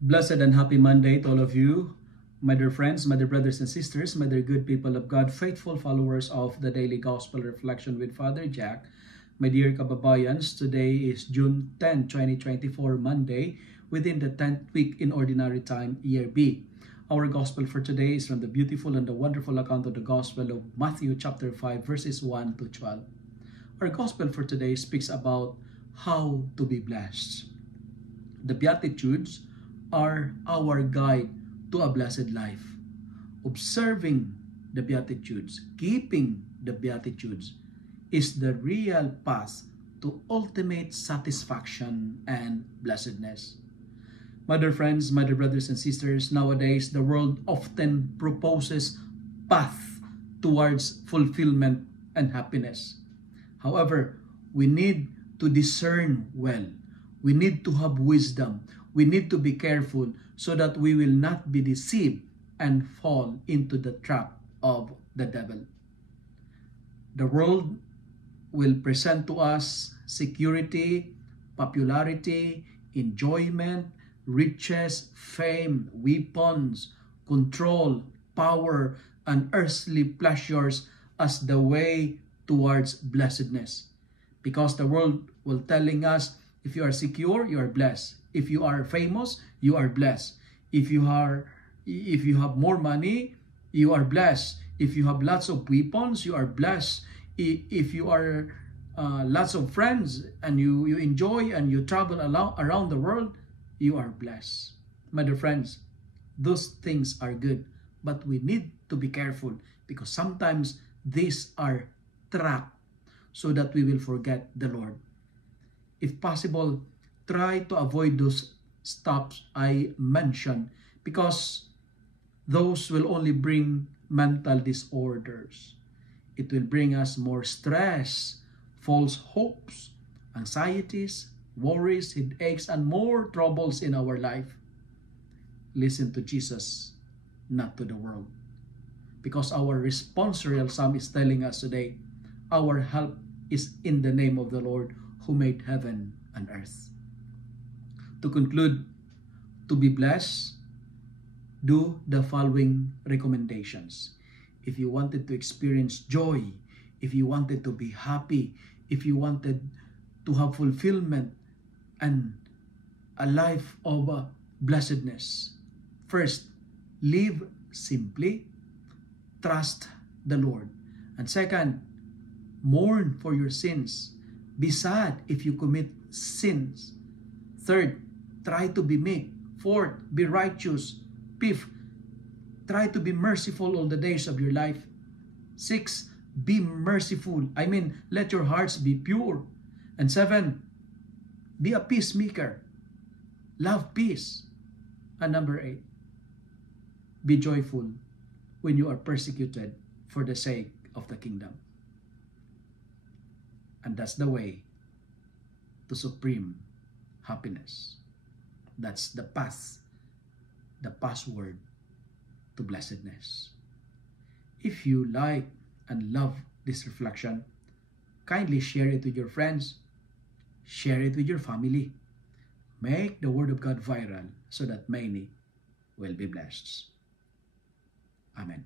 Blessed and happy Monday to all of you, my dear friends, my dear brothers and sisters, my dear good people of God, faithful followers of the Daily Gospel Reflection with Father Jack. My dear kababayans, today is June 10, 2024, Monday, within the 10th week in Ordinary Time, Year B. Our Gospel for today is from the beautiful and the wonderful account of the Gospel of Matthew chapter 5, verses 1 to 12. Our Gospel for today speaks about how to be blessed. The Beatitudes are our guide to a blessed life. Observing the Beatitudes, keeping the Beatitudes, is the real path to ultimate satisfaction and blessedness. My dear friends, my dear brothers and sisters, nowadays the world often proposes path towards fulfillment and happiness. However, we need to discern well. We need to have wisdom. We need to be careful so that we will not be deceived and fall into the trap of the devil. The world will present to us security, popularity, enjoyment, riches, fame, weapons, control, power, and earthly pleasures as the way towards blessedness. Because the world will telling us, if you are secure, you are blessed. If you are famous, you are blessed. If you have more money, you are blessed. If you have lots of weapons, you are blessed. If you are lots of friends and you enjoy and you travel around the world, you are blessed. My dear friends, those things are good, but we need to be careful because sometimes these are traps so that we will forget the Lord. If possible, try to avoid those stops I mentioned because those will only bring mental disorders. It will bring us more stress, false hopes, anxieties, worries, headaches, and more troubles in our life. Listen to Jesus, not to the world. Because our responsorial psalm is telling us today, our help is in the name of the Lord who made heaven and earth. To conclude, to be blessed, do the following recommendations. If you wanted to experience joy, if you wanted to be happy, if you wanted to have fulfillment and a life of blessedness, first, live simply, trust the Lord. And second, mourn for your sins. Be sad if you commit sins. Third, try to be meek. Fourth, be righteous. Fifth, try to be merciful all the days of your life. Six, be merciful. Let your hearts be pure. And seven, be a peacemaker. Love peace. And number 8, be joyful when you are persecuted for the sake of the kingdom. And that's the way to supreme happiness. That's the path, the password to blessedness. If you like and love this reflection, kindly share it with your friends, share it with your family. Make the Word of God viral so that many will be blessed. Amen.